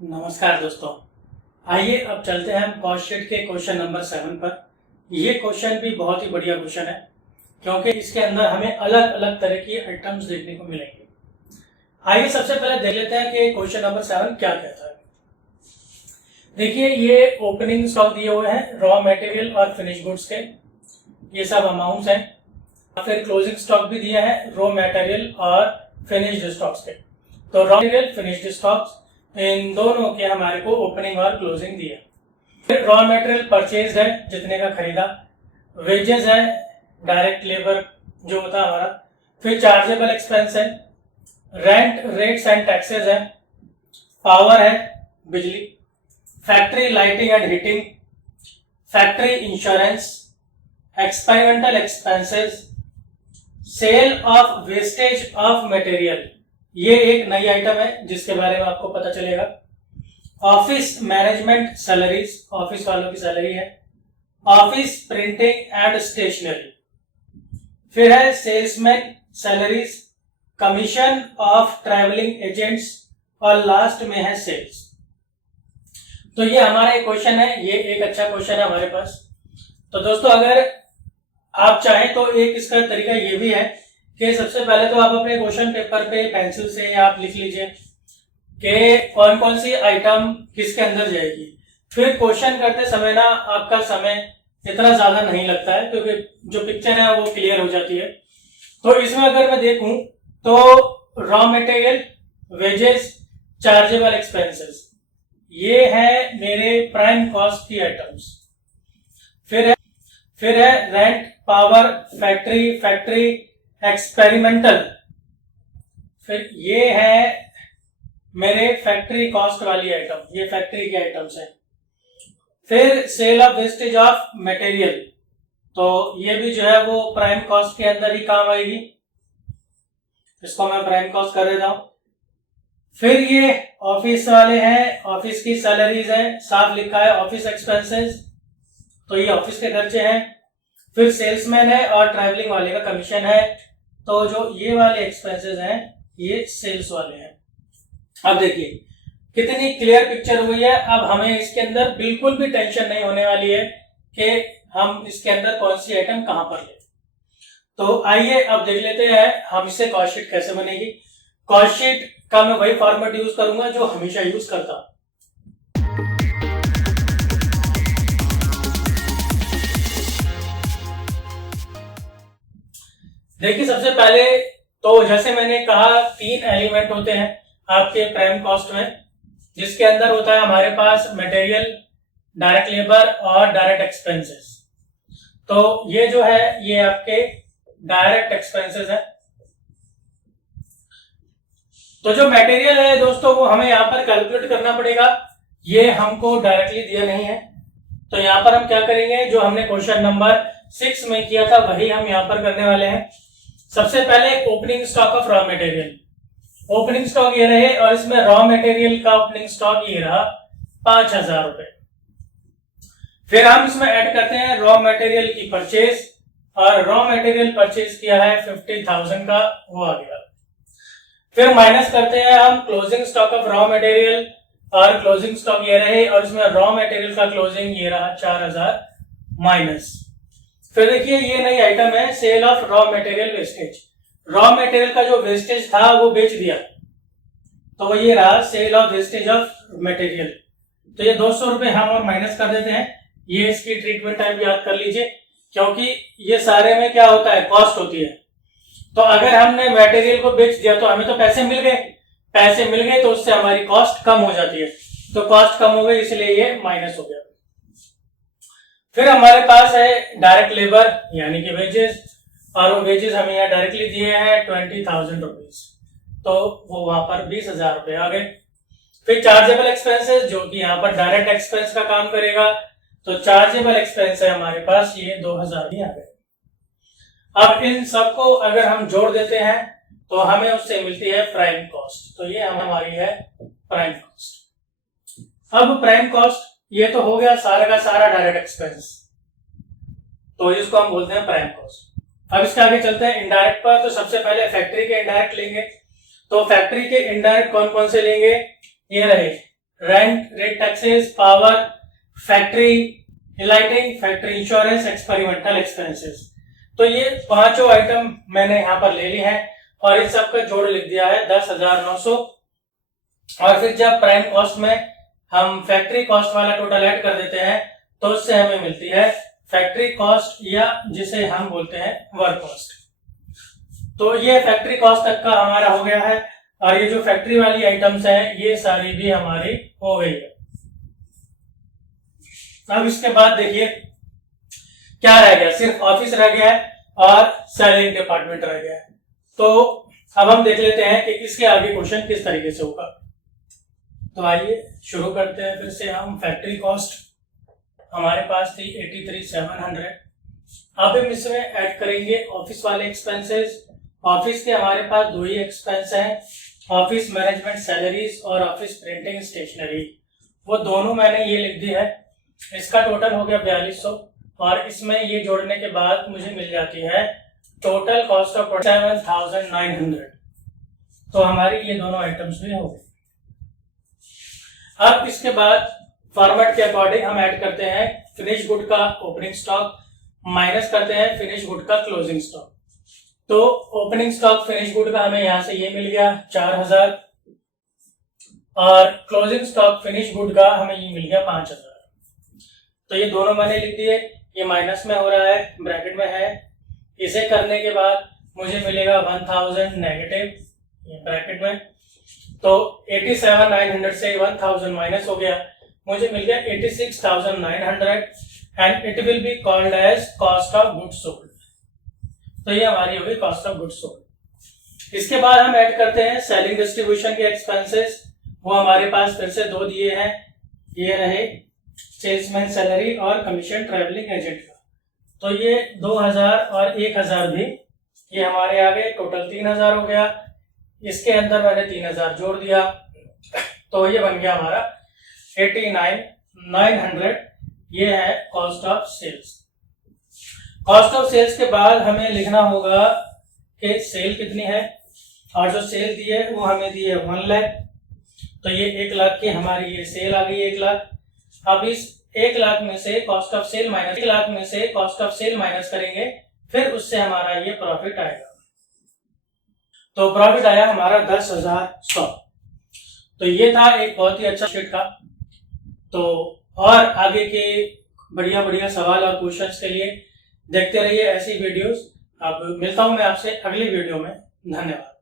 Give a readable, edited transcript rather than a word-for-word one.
नमस्कार दोस्तों। आइए अब चलते हैं हम कॉस्ट शीट के क्वेश्चन नंबर 7 पर। ये क्वेश्चन भी बहुत ही बढ़िया क्वेश्चन है क्योंकि इसके अंदर हमें अलग अलग तरह की आइटम्स देखने को मिलेंगे। आइए सबसे पहले देख लेते हैं कि क्वेश्चन नंबर 7 क्या कहता है। देखिए, ये ओपनिंग स्टॉक दिए हुए हैं रॉ मटेरियल और फिनिश गुड्स के, ये सब अमाउंट्स हैं। फिर क्लोजिंग स्टॉक भी दिया है रॉ मटेरियल और फिनिश्ड स्टॉक्स के। तो रॉ मटेरियल फिनिश्ड स्टॉक्स इन दोनों के हमारे को ओपनिंग और क्लोजिंग दिया। फिर रॉ मटेरियल परचेज है जितने का खरीदा, वेजेस है डायरेक्ट लेबर जो होता है हमारा, फिर चार्जेबल एक्सपेंस है, रेंट रेट्स एंड टैक्सेस है, पावर है बिजली, factory lighting and heating, factory insurance, experimental expenses, sale of wastage of material, ये एक नई आइटम है जिसके बारे में आपको पता चलेगा, ऑफिस मैनेजमेंट सैलरीज, ऑफिस वालों की सैलरी है, ऑफिस प्रिंटिंग एंड स्टेशनरी, फिर है salesman salaries, commission of travelling agents और लास्ट में है सेल्स। तो ये हमारा एक क्वेश्चन है, ये एक अच्छा क्वेश्चन है हमारे पास। तो दोस्तों अगर आप चाहें तो एक इसका तरीका ये भी है कि सबसे पहले तो आप अपने क्वेश्चन पेपर पे पेंसिल से आप लिख लीजिए कि कौन कौन सी आइटम किसके अंदर जाएगी। फिर क्वेश्चन करते समय ना आपका समय इतना ज्यादा नहीं लगता है क्योंकि जो पिक्चर है वो क्लियर हो जाती है। तो इसमें अगर मैं देखूं तो raw material, wages, chargeable expenses, ये है मेरे प्राइम कॉस्ट की आइटम्स। फिर है रेंट, पावर, फैक्ट्री एक्सपेरिमेंटल, फिर ये है मेरे फैक्ट्री कॉस्ट वाली आइटम, ये फैक्ट्री की आइटम्स है। फिर sale of wastage of material, तो ये भी जो है वो प्राइम कॉस्ट के अंदर ही काम आएगी, इसको मैं प्राइम कॉस्ट कर देता हूं। फिर ये ऑफिस वाले हैं, ऑफिस की सैलरीज है, साफ लिखा है ऑफिस एक्सपेंसेस, तो ये ऑफिस के खर्चे हैं। फिर सेल्समैन है और ट्रैवलिंग वाले का कमीशन है, तो जो ये वाले एक्सपेंसेस हैं ये सेल्स वाले हैं। अब देखिए कितनी क्लियर पिक्चर हुई है। अब हमें इसके अंदर बिल्कुल भी टेंशन नहीं होने वाली है कि हम इसके अंदर कौन सी आइटम कहां पर ले। तो आइए अब देख लेते हैं हम इससे कॉस्ट शीट कैसे बनेगी। कॉस्ट शीट का मैं वही फॉर्मेट यूज करूंगा जो हमेशा यूज करता हूं। देखिए सबसे पहले तो जैसे मैंने कहा 3 एलिमेंट होते हैं आपके प्राइम कॉस्ट में, जिसके अंदर होता है हमारे पास मटेरियल, डायरेक्ट लेबर और डायरेक्ट एक्सपेंसेस। तो ये जो है ये आपके डायरेक्ट एक्सपेंसेस है। तो जो मटेरियल है दोस्तों वो हमें यहाँ पर कैलकुलेट करना पड़ेगा, ये हमको डायरेक्टली दिया नहीं है। तो यहाँ पर हम क्या करेंगे, जो हमने क्वेश्चन नंबर 6 में किया था वही हम यहाँ पर करने वाले हैं। सबसे पहले opening stock of raw material, opening stock ये रहे और इसमें रॉ मटेरियल का ओपनिंग स्टॉक ये रहा 5,000 रुपए। फिर हम इसमें ऐड करते हैं रॉ मटेरियल की परचेज, और रॉ मटेरियल परचेज किया है 50,000 का, वो आ गया। फिर माइनस करते हैं हम closing stock of raw material, और क्लोजिंग स्टॉक ये रहे और इसमें रॉ मटेरियल का क्लोजिंग ये रहा 4,000 माइनस। फिर देखिए ये नई आइटम है sale of raw material wastage, raw material का जो वेस्टेज था वो बेच दिया, तो ये रहा sale of wastage of material. तो ये 200 रुपए हम और माइनस कर देते हैं। ये इसकी ट्रीटमेंट टाइप याद कर लीजिए क्योंकि ये सारे में क्या होता है, कॉस्ट होती है। तो अगर हमने मटेरियल को बेच दिया तो हमें तो पैसे मिल गए, तो उससे हमारी कॉस्ट कम हो जाती है, तो कॉस्ट कम हो गई इसलिए ये माइनस हो गया। फिर हमारे पास है डायरेक्ट लेबर यानी कि वेजेस, और वो वेजेस हमें यहाँ डायरेक्टली दिए हैं 20,000 रुपीज, तो वो वहां पर 20,000 रुपए आ गए। फिर चार्जेबल एक्सपेंसेस जो कि यहाँ पर डायरेक्ट एक्सपेंस का काम करेगा, तो चार्जेबल एक्सपेंस है हमारे पास ये 2,000 ही आ गए। अब इन सबको अगर हम जोड़ देते हैं तो हमें उससे मिलती है प्राइम कॉस्ट, तो ये हमारी है प्राइम कॉस्ट। अब प्राइम कॉस्ट ये तो हो गया सारा का सारा डायरेक्ट एक्सपेंस, तो इसको हम बोलते हैं प्राइम कॉस्ट। अब इसके आगे चलते हैं इनडायरेक्ट पर। तो सबसे पहले फैक्ट्री के इनडायरेक्ट लेंगे, तो फैक्ट्री के इनडायरेक्ट कौन कौन से लेंगे, ये रहे rent, rate taxes, power, factory lighting, factory insurance, experimental expenses. तो ये पांचों आइटम मैंने यहाँ पर ले ली है और इस सब का जोड़ लिख दिया है 10,900। और फिर जब प्राइम कॉस्ट में हम फैक्ट्री कॉस्ट वाला टोटल ऐड कर देते हैं तो उससे हमें मिलती है फैक्ट्री कॉस्ट, या जिसे हम बोलते हैं वर्क कॉस्ट। तो ये फैक्ट्री कॉस्ट तक का हमारा हो गया है और ये जो फैक्ट्री वाली आइटम्स हैं ये सारी भी हमारी हो गई है। अब इसके बाद देखिए क्या रह गया, सिर्फ ऑफिस रह गया है और सेलिंग डिपार्टमेंट रह गया है। तो अब हम देख लेते हैं कि इसके आगे क्वेश्चन किस तरीके से होगा। तो आइए शुरू करते हैं फिर से हम। फैक्ट्री कॉस्ट हमारे पास थी 83,700। अब हम इसमें ऐड करेंगे ऑफिस वाले एक्सपेंसेस। ऑफिस के हमारे पास दो ही एक्सपेंस हैं, ऑफिस मैनेजमेंट सैलरीज और ऑफिस प्रिंटिंग स्टेशनरी। वो दोनों मैंने ये लिख दी है। इसका टोटल हो गया 4200 और इसमें ये जोड़ने के बाद मुझे मिल जाती है टोटल कॉस्ट ऑफ 7,900। तो हमारी ये दोनों आइटम्स भी हो गए। अब इसके बाद फॉर्मेट के अकॉर्डिंग हम ऐड करते हैं फिनिश गुड का ओपनिंग स्टॉक माइनस करते हैं फिनिश गुड का क्लोजिंग स्टॉक। तो ओपनिंग स्टॉक फिनिश गुड का हमें यहां से ये मिल गया 4,000 और क्लोजिंग स्टॉक फिनिश गुड का हमें ये मिल गया 5,000। तो ये दोनों मैंने लिख दिए, ये माइनस में हो रहा है, ब्रैकेट में है। इसे करने के बाद मुझे मिलेगा 1,000 नेगेटिव ये ब्रैकेट में। तो 87,900 से 1,000 माइनस हो गया, मुझे मिल गया 86,900 and it will be called as cost of goods sold. तो ये हमारी होगी कॉस्ट ऑफ गुड्स सोल्ड। इसके बाद हम ऐड करते हैं सेलिंग डिस्ट्रीब्यूशन के एक्सपेंसेस। वो हमारे पास फिर से दो दिए हैं, ये रहे सेल्समैन सैलरी और कमीशन ट्रैवलिंग एजेंट का। तो ये 2,000 और 1,000 भी ये हमारे आ गए, टोटल 3,000 हो गया। इसके अंदर मैंने 3,000 जोड़ दिया तो ये बन गया हमारा 89,900। ये है cost of sales. Cost of sales के बाद हमें लिखना होगा कि सेल कितनी है और जो सेल दी है वो हमें दी है 1 लाख। तो ये 1 लाख की हमारी ये सेल आ गई 1 लाख। अब इस 1 लाख में से cost of sale minus 1 lakh में से कॉस्ट ऑफ सेल माइनस करेंगे, फिर उससे हमारा ये प्रॉफिट आएगा। तो प्रॉफिट आया हमारा 10,100। तो ये था एक बहुत ही अच्छा शीट का। तो और आगे के बढ़िया बढ़िया सवाल और क्वेश्चंस के लिए देखते रहिए ऐसी वीडियोस। अब मिलता हूं मैं आपसे अगली वीडियो में। धन्यवाद।